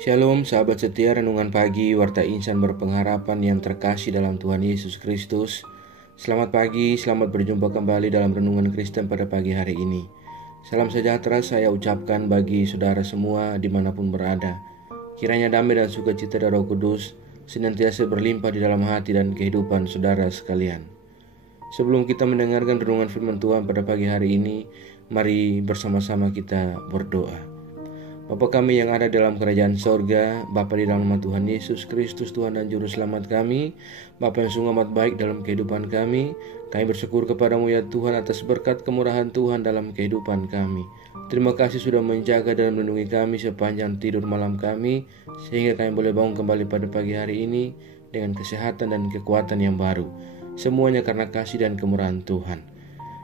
Shalom sahabat setia renungan pagi Warta Insan Berpengharapan yang terkasih dalam Tuhan Yesus Kristus. Selamat pagi, selamat berjumpa kembali dalam Renungan Kristen pada pagi hari ini. Salam sejahtera saya ucapkan bagi saudara semua dimanapun berada. Kiranya damai dan sukacita dari Roh Kudus senantiasa berlimpah di dalam hati dan kehidupan saudara sekalian. Sebelum kita mendengarkan renungan firman Tuhan pada pagi hari ini, mari bersama-sama kita berdoa. Bapa kami yang ada dalam kerajaan sorga, Bapa di dalam nama Tuhan Yesus Kristus, Tuhan dan Juru Selamat kami, Bapa yang sungguh amat baik dalam kehidupan kami bersyukur kepadamu ya Tuhan atas berkat kemurahan Tuhan dalam kehidupan kami. Terima kasih sudah menjaga dan melindungi kami sepanjang tidur malam kami, sehingga kami boleh bangun kembali pada pagi hari ini dengan kesehatan dan kekuatan yang baru. Semuanya karena kasih dan kemurahan Tuhan.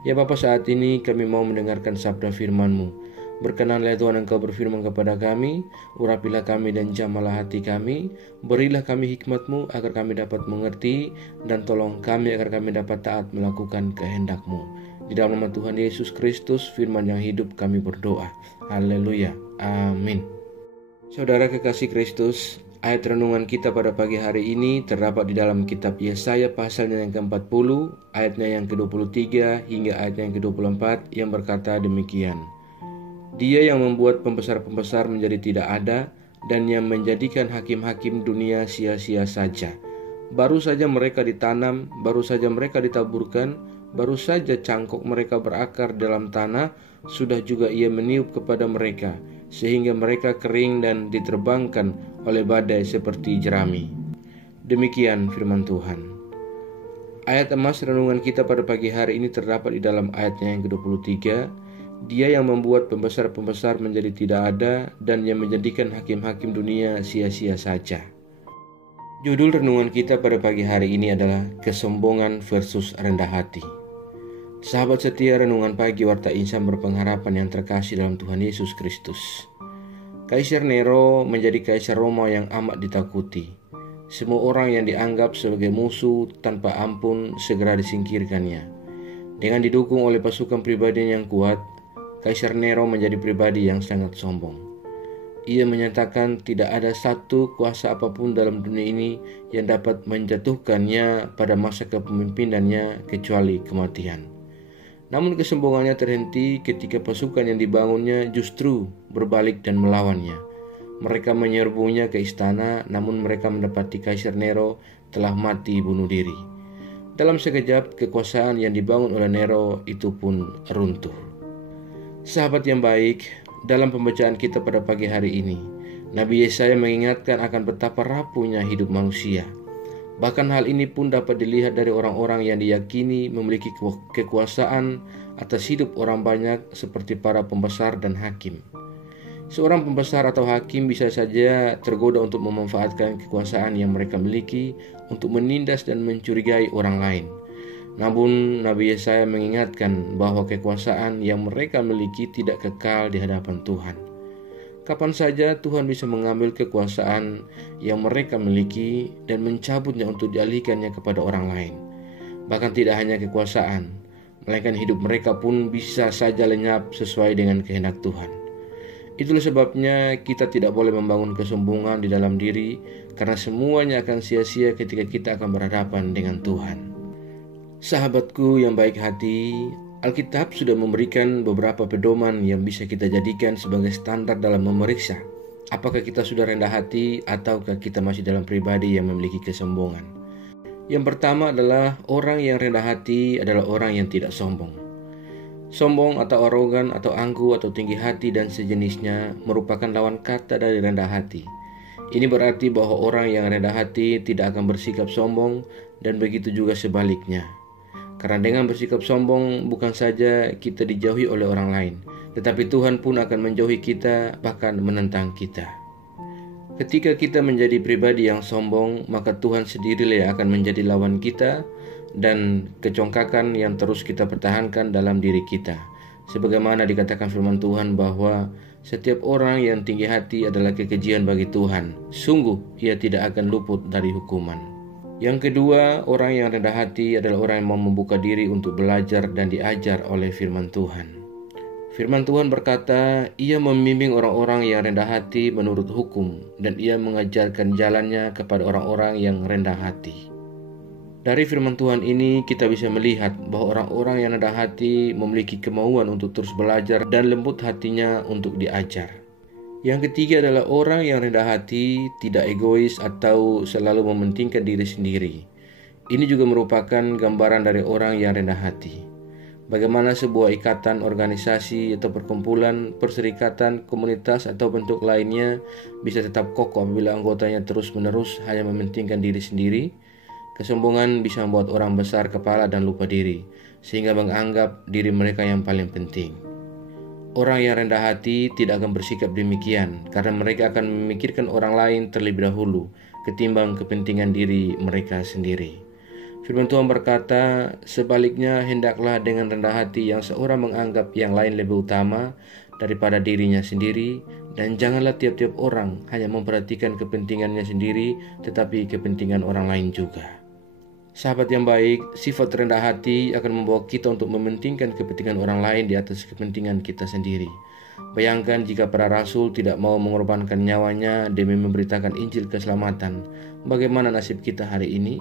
Ya Bapa, saat ini kami mau mendengarkan sabda firman-Mu. Berkenanlah Tuhan Engkau berfirman kepada kami, urapilah kami dan jamalah hati kami, berilah kami hikmat-Mu agar kami dapat mengerti, dan tolong kami agar kami dapat taat melakukan kehendak-Mu. Di dalam nama Tuhan Yesus Kristus, firman yang hidup kami berdoa. Haleluya. Amin. Saudara kekasih Kristus, ayat renungan kita pada pagi hari ini terdapat di dalam kitab Yesaya pasalnya yang ke-40, ayatnya yang ke-23 hingga ayatnya yang ke-24 yang berkata demikian. Dia yang membuat pembesar-pembesar menjadi tidak ada, dan yang menjadikan hakim-hakim dunia sia-sia saja. Baru saja mereka ditanam, baru saja mereka ditaburkan, baru saja cangkok mereka berakar dalam tanah, sudah juga ia meniup kepada mereka, sehingga mereka kering dan diterbangkan oleh badai seperti jerami. Demikian firman Tuhan. Ayat emas renungan kita pada pagi hari ini terdapat di dalam ayatnya yang ke-23. Dia yang membuat pembesar-pembesar menjadi tidak ada, dan yang menjadikan hakim-hakim dunia sia-sia saja. Judul renungan kita pada pagi hari ini adalah kesombongan versus rendah hati. Sahabat setia renungan pagi Warta Insan Berpengharapan yang terkasih dalam Tuhan Yesus Kristus. Kaisar Nero menjadi kaisar Roma yang amat ditakuti. Semua orang yang dianggap sebagai musuh tanpa ampun segera disingkirkannya. Dengan didukung oleh pasukan pribadi yang kuat, Kaisar Nero menjadi pribadi yang sangat sombong. Ia menyatakan tidak ada satu kuasa apapun dalam dunia ini yang dapat menjatuhkannya pada masa kepemimpinannya kecuali kematian. Namun kesombongannya terhenti ketika pasukan yang dibangunnya justru berbalik dan melawannya. Mereka menyerbunya ke istana, namun mereka mendapati Kaisar Nero telah mati bunuh diri. Dalam sekejap, kekuasaan yang dibangun oleh Nero itu pun runtuh. Sahabat yang baik, dalam pembacaan kita pada pagi hari ini, Nabi Yesaya mengingatkan akan betapa rapuhnya hidup manusia. Bahkan hal ini pun dapat dilihat dari orang-orang yang diyakini memiliki kekuasaan atas hidup orang banyak seperti para pembesar dan hakim. Seorang pembesar atau hakim bisa saja tergoda untuk memanfaatkan kekuasaan yang mereka miliki untuk menindas dan mencurigai orang lain. Namun Nabi Yesaya mengingatkan bahwa kekuasaan yang mereka miliki tidak kekal di hadapan Tuhan. Kapan saja Tuhan bisa mengambil kekuasaan yang mereka miliki dan mencabutnya untuk dialihkannya kepada orang lain. Bahkan tidak hanya kekuasaan, melainkan hidup mereka pun bisa saja lenyap sesuai dengan kehendak Tuhan. Itulah sebabnya kita tidak boleh membangun kesombongan di dalam diri, karena semuanya akan sia-sia ketika kita akan berhadapan dengan Tuhan. Sahabatku yang baik hati, Alkitab sudah memberikan beberapa pedoman yang bisa kita jadikan sebagai standar dalam memeriksa apakah kita sudah rendah hati ataukah kita masih dalam pribadi yang memiliki kesombongan. Yang pertama adalah orang yang rendah hati adalah orang yang tidak sombong. Sombong atau arogan atau angkuh atau tinggi hati dan sejenisnya merupakan lawan kata dari rendah hati. Ini berarti bahwa orang yang rendah hati tidak akan bersikap sombong, dan begitu juga sebaliknya. Karena dengan bersikap sombong bukan saja kita dijauhi oleh orang lain, tetapi Tuhan pun akan menjauhi kita, bahkan menentang kita. Ketika kita menjadi pribadi yang sombong, maka Tuhan sendirilah yang akan menjadi lawan kita dan kecongkakan yang terus kita pertahankan dalam diri kita. Sebagaimana dikatakan firman Tuhan bahwa setiap orang yang tinggi hati adalah kekejian bagi Tuhan. Sungguh ia tidak akan luput dari hukuman. Yang kedua, orang yang rendah hati adalah orang yang mau membuka diri untuk belajar dan diajar oleh firman Tuhan. Firman Tuhan berkata, Ia membimbing orang-orang yang rendah hati menurut hukum, dan Ia mengajarkan jalannya kepada orang-orang yang rendah hati. Dari firman Tuhan ini kita bisa melihat bahwa orang-orang yang rendah hati memiliki kemauan untuk terus belajar dan lembut hatinya untuk diajar. Yang ketiga adalah orang yang rendah hati, tidak egois atau selalu mementingkan diri sendiri. Ini juga merupakan gambaran dari orang yang rendah hati. Bagaimana sebuah ikatan, organisasi atau perkumpulan, perserikatan, komunitas atau bentuk lainnya bisa tetap kokoh apabila anggotanya terus-menerus hanya mementingkan diri sendiri. Kesombongan bisa membuat orang besar kepala dan lupa diri, sehingga menganggap diri mereka yang paling penting. Orang yang rendah hati tidak akan bersikap demikian, karena mereka akan memikirkan orang lain terlebih dahulu, ketimbang kepentingan diri mereka sendiri. Firman Tuhan berkata, sebaliknya hendaklah dengan rendah hati yang seorang menganggap yang lain lebih utama daripada dirinya sendiri, dan janganlah tiap-tiap orang hanya memperhatikan kepentingannya sendiri, tetapi kepentingan orang lain juga. Sahabat yang baik, sifat rendah hati akan membawa kita untuk mementingkan kepentingan orang lain di atas kepentingan kita sendiri. Bayangkan jika para rasul tidak mau mengorbankan nyawanya demi memberitakan Injil keselamatan, bagaimana nasib kita hari ini?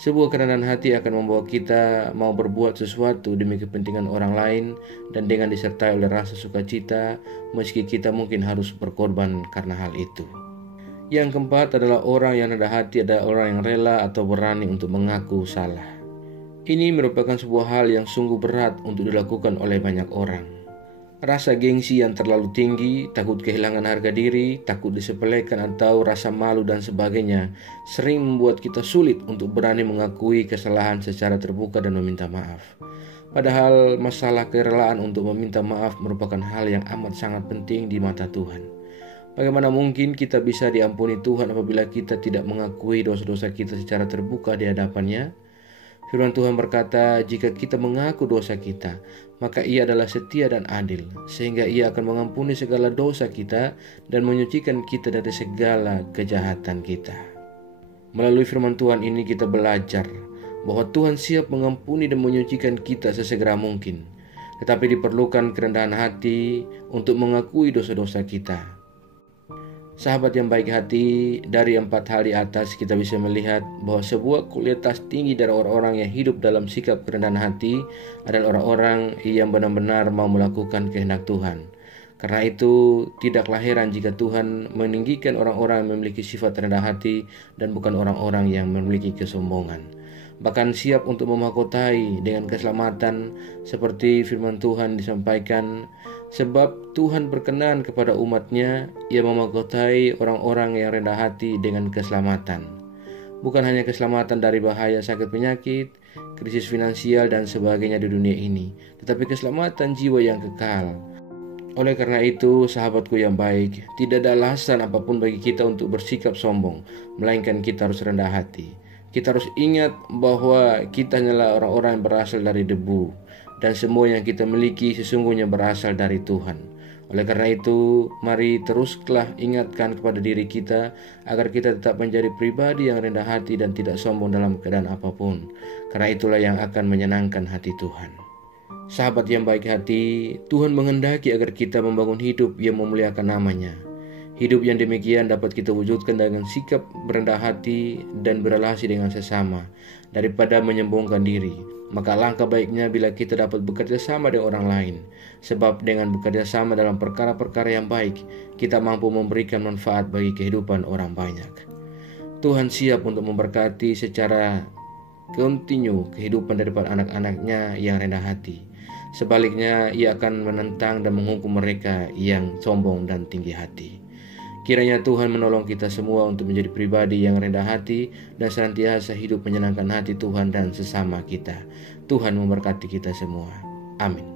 Sebuah kerendahan hati akan membawa kita mau berbuat sesuatu demi kepentingan orang lain dan dengan disertai oleh rasa sukacita meski kita mungkin harus berkorban karena hal itu. Yang keempat adalah orang yang rendah hati adalah orang yang rela atau berani untuk mengaku salah. Ini merupakan sebuah hal yang sungguh berat untuk dilakukan oleh banyak orang. Rasa gengsi yang terlalu tinggi, takut kehilangan harga diri, takut disepelekan atau rasa malu dan sebagainya sering membuat kita sulit untuk berani mengakui kesalahan secara terbuka dan meminta maaf. Padahal masalah kerelaan untuk meminta maaf merupakan hal yang amat sangat penting di mata Tuhan. Bagaimana mungkin kita bisa diampuni Tuhan apabila kita tidak mengakui dosa-dosa kita secara terbuka di hadapan-Nya? Firman Tuhan berkata, jika kita mengaku dosa kita, maka Ia adalah setia dan adil, sehingga Ia akan mengampuni segala dosa kita dan menyucikan kita dari segala kejahatan kita. Melalui firman Tuhan ini kita belajar bahwa Tuhan siap mengampuni dan menyucikan kita sesegera mungkin, tetapi diperlukan kerendahan hati untuk mengakui dosa-dosa kita. Sahabat yang baik hati, dari 4 hal di atas kita bisa melihat bahwa sebuah kualitas tinggi dari orang-orang yang hidup dalam sikap kerendahan hati adalah orang-orang yang benar-benar mau melakukan kehendak Tuhan. Karena itu tidaklah heran jika Tuhan meninggikan orang-orang yang memiliki sifat rendah hati dan bukan orang-orang yang memiliki kesombongan. Bahkan siap untuk memahkotai dengan keselamatan seperti firman Tuhan disampaikan, sebab Tuhan berkenan kepada umat-Nya, Ia memahkotai orang-orang yang rendah hati dengan keselamatan. Bukan hanya keselamatan dari bahaya sakit penyakit, krisis finansial dan sebagainya di dunia ini, tetapi keselamatan jiwa yang kekal. Oleh karena itu, sahabatku yang baik, tidak ada alasan apapun bagi kita untuk bersikap sombong, melainkan kita harus rendah hati. Kita harus ingat bahwa kita hanyalah orang-orang yang berasal dari debu, dan semua yang kita miliki sesungguhnya berasal dari Tuhan. Oleh karena itu, mari teruslah ingatkan kepada diri kita agar kita tetap menjadi pribadi yang rendah hati dan tidak sombong dalam keadaan apapun, karena itulah yang akan menyenangkan hati Tuhan. Sahabat yang baik hati, Tuhan menghendaki agar kita membangun hidup yang memuliakan nama-Nya. Hidup yang demikian dapat kita wujudkan dengan sikap berendah hati dan berelasi dengan sesama, daripada menyombongkan diri. Maka langkah baiknya bila kita dapat bekerja sama dengan orang lain, sebab dengan bekerja sama dalam perkara-perkara yang baik, kita mampu memberikan manfaat bagi kehidupan orang banyak. Tuhan siap untuk memberkati secara kontinu kehidupan daripada anak-anak-Nya yang rendah hati. Sebaliknya, Ia akan menentang dan menghukum mereka yang sombong dan tinggi hati. Kiranya Tuhan menolong kita semua untuk menjadi pribadi yang rendah hati dan senantiasa hidup menyenangkan hati Tuhan dan sesama kita. Tuhan memberkati kita semua. Amin.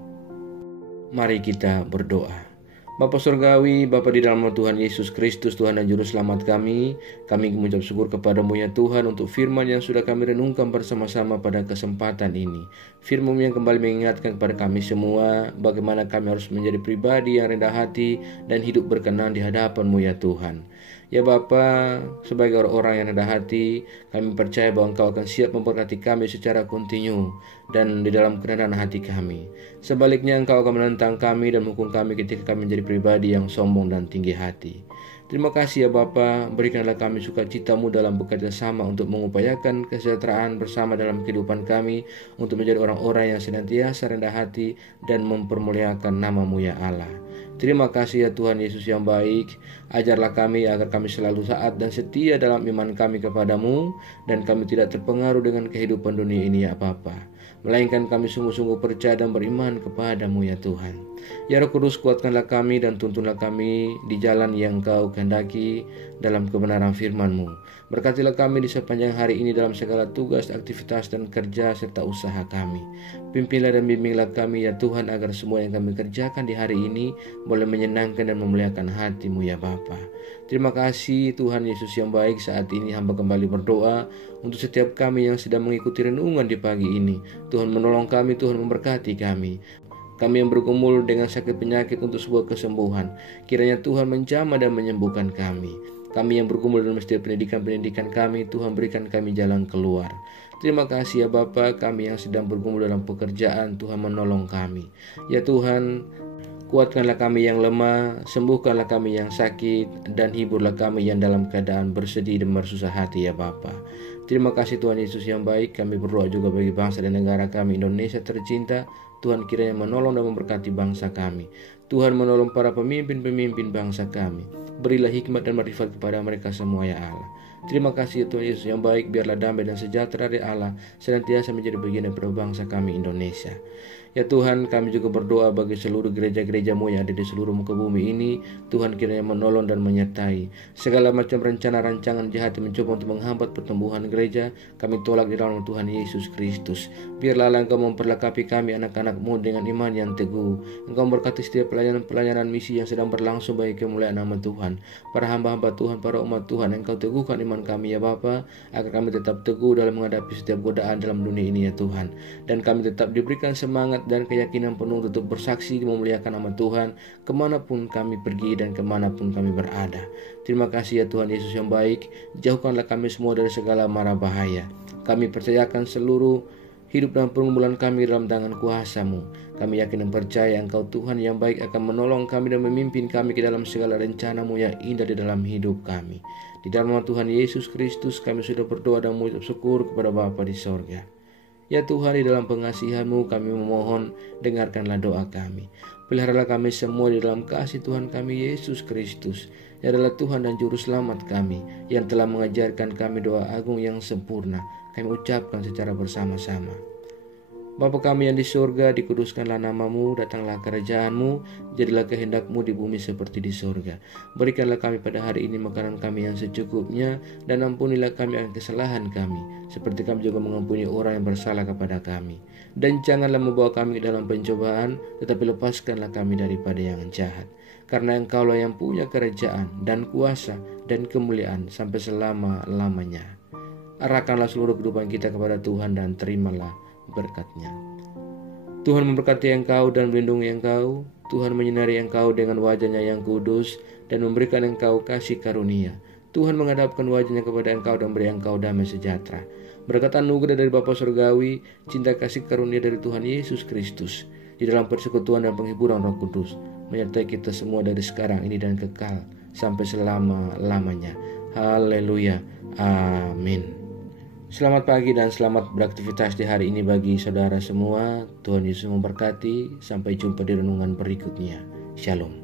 Mari kita berdoa. Bapa Surgawi, Bapa di dalam Tuhan Yesus Kristus, Tuhan dan Juru Selamat kami mengucap syukur kepadamu ya Tuhan untuk firman yang sudah kami renungkan bersama-sama pada kesempatan ini. Firman yang kembali mengingatkan kepada kami semua bagaimana kami harus menjadi pribadi yang rendah hati dan hidup berkenan di hadapan-Mu ya Tuhan. Ya Bapa, sebagai orang-orang yang rendah hati, kami percaya bahwa Engkau akan siap memberkati kami secara kontinu dan di dalam kerendahan hati kami. Sebaliknya Engkau akan menentang kami dan menghukum kami ketika kami menjadi pribadi yang sombong dan tinggi hati. Terima kasih ya Bapa, berikanlah kami sukacita-Mu dalam bekerja sama untuk mengupayakan kesejahteraan bersama dalam kehidupan kami, untuk menjadi orang-orang yang senantiasa rendah hati dan mempermuliakan nama-Mu ya Allah. Terima kasih ya Tuhan Yesus yang baik, ajarlah kami agar kami selalu taat dan setia dalam iman kami kepadamu, dan kami tidak terpengaruh dengan kehidupan dunia ini ya Bapa, melainkan kami sungguh-sungguh percaya dan beriman kepadamu ya Tuhan. Ya Roh Kudus, kuatkanlah kami dan tuntunlah kami di jalan yang Engkau kehendaki dalam kebenaran firman-Mu. Berkatilah kami di sepanjang hari ini dalam segala tugas, aktivitas, dan kerja serta usaha kami. Pimpinlah dan bimbinglah kami ya Tuhan, agar semua yang kami kerjakan di hari ini boleh menyenangkan dan memuliakan hati-Mu ya Bapa. Terima kasih Tuhan Yesus yang baik, saat ini hamba kembali berdoa untuk setiap kami yang sedang mengikuti renungan di pagi ini. Tuhan menolong kami, Tuhan memberkati kami. Kami yang bergumul dengan sakit penyakit untuk sebuah kesembuhan, kiranya Tuhan menjamah dan menyembuhkan kami. Kami yang bergumul dalam setiap pendidikan kami, Tuhan berikan kami jalan keluar. Terima kasih ya Bapa, kami yang sedang bergumul dalam pekerjaan, Tuhan menolong kami. Ya Tuhan, kuatkanlah kami yang lemah, sembuhkanlah kami yang sakit, dan hiburlah kami yang dalam keadaan bersedih dan bersusah hati ya Bapa. Terima kasih Tuhan Yesus yang baik, kami berdoa juga bagi bangsa dan negara kami Indonesia tercinta. Tuhan kiranya menolong dan memberkati bangsa kami. Tuhan menolong para pemimpin-pemimpin bangsa kami. Berilah hikmat dan marifat kepada mereka semua ya Allah. Terima kasih Tuhan Yesus yang baik, biarlah damai dan sejahtera dari Allah senantiasa menjadi bagian daripada bangsa kami Indonesia. Ya Tuhan, kami juga berdoa bagi seluruh gereja-gereja-Mu yang ada di seluruh muka bumi ini. Tuhan kiranya menolong dan menyertai segala macam rencana rancangan jahat yang mencoba untuk menghambat pertumbuhan gereja. Kami tolak di dalam Tuhan Yesus Kristus. Biarlah Engkau memperlengkapi kami anak-anak-Mu dengan iman yang teguh. Engkau memberkati setiap pelayanan misi yang sedang berlangsung bagi kemuliaan nama Tuhan. Para hamba-hamba Tuhan, para umat Tuhan, Engkau teguhkan iman kami ya Bapa, agar kami tetap teguh dalam menghadapi setiap godaan dalam dunia ini ya Tuhan. Dan kami tetap diberikan semangat dan keyakinan penuh untuk bersaksi memuliakan nama Tuhan kemanapun kami pergi dan kemanapun kami berada. Terima kasih ya Tuhan Yesus yang baik, jauhkanlah kami semua dari segala mara bahaya. Kami percayakan seluruh hidup dan pergumulan kami dalam tangan kuasa-Mu. Kami yakin dan percaya Engkau Tuhan yang baik akan menolong kami dan memimpin kami ke dalam segala rencana-Mu yang indah di dalam hidup kami. Di dalam nama Tuhan Yesus Kristus kami sudah berdoa dan mengucap syukur kepada Bapa di sorga. Ya Tuhan, di dalam pengasihan-Mu kami memohon, dengarkanlah doa kami. Peliharalah kami semua di dalam kasih Tuhan kami Yesus Kristus. Dia adalah Tuhan dan Juru Selamat kami, yang telah mengajarkan kami doa agung yang sempurna. Kami ucapkan secara bersama-sama. Bapa kami yang di surga, dikuduskanlah nama-Mu, datanglah kerajaan-Mu, jadilah kehendak-Mu di bumi seperti di surga. Berikanlah kami pada hari ini makanan kami yang secukupnya, dan ampunilah kami akan kesalahan kami, seperti kami juga mengampuni orang yang bersalah kepada kami. Dan janganlah membawa kami ke dalam pencobaan, tetapi lepaskanlah kami daripada yang jahat. Karena Engkaulah yang punya kerajaan dan kuasa dan kemuliaan sampai selama-lamanya. Arahkanlah seluruh kehidupan kita kepada Tuhan dan terimalah berkat-Nya. Tuhan memberkati engkau dan melindungi engkau. Tuhan menyinari engkau dengan wajah-Nya yang kudus dan memberikan engkau kasih karunia. Tuhan menghadapkan wajah-Nya kepada engkau dan beri engkau damai sejahtera. Berkat anugerah dari Bapa Surgawi, cinta kasih karunia dari Tuhan Yesus Kristus, di dalam persekutuan dan penghiburan Roh Kudus, menyertai kita semua dari sekarang ini dan kekal sampai selama-lamanya. Haleluya. Amin. Selamat pagi dan selamat beraktivitas di hari ini bagi saudara semua. Tuhan Yesus memberkati. Sampai jumpa di renungan berikutnya. Shalom.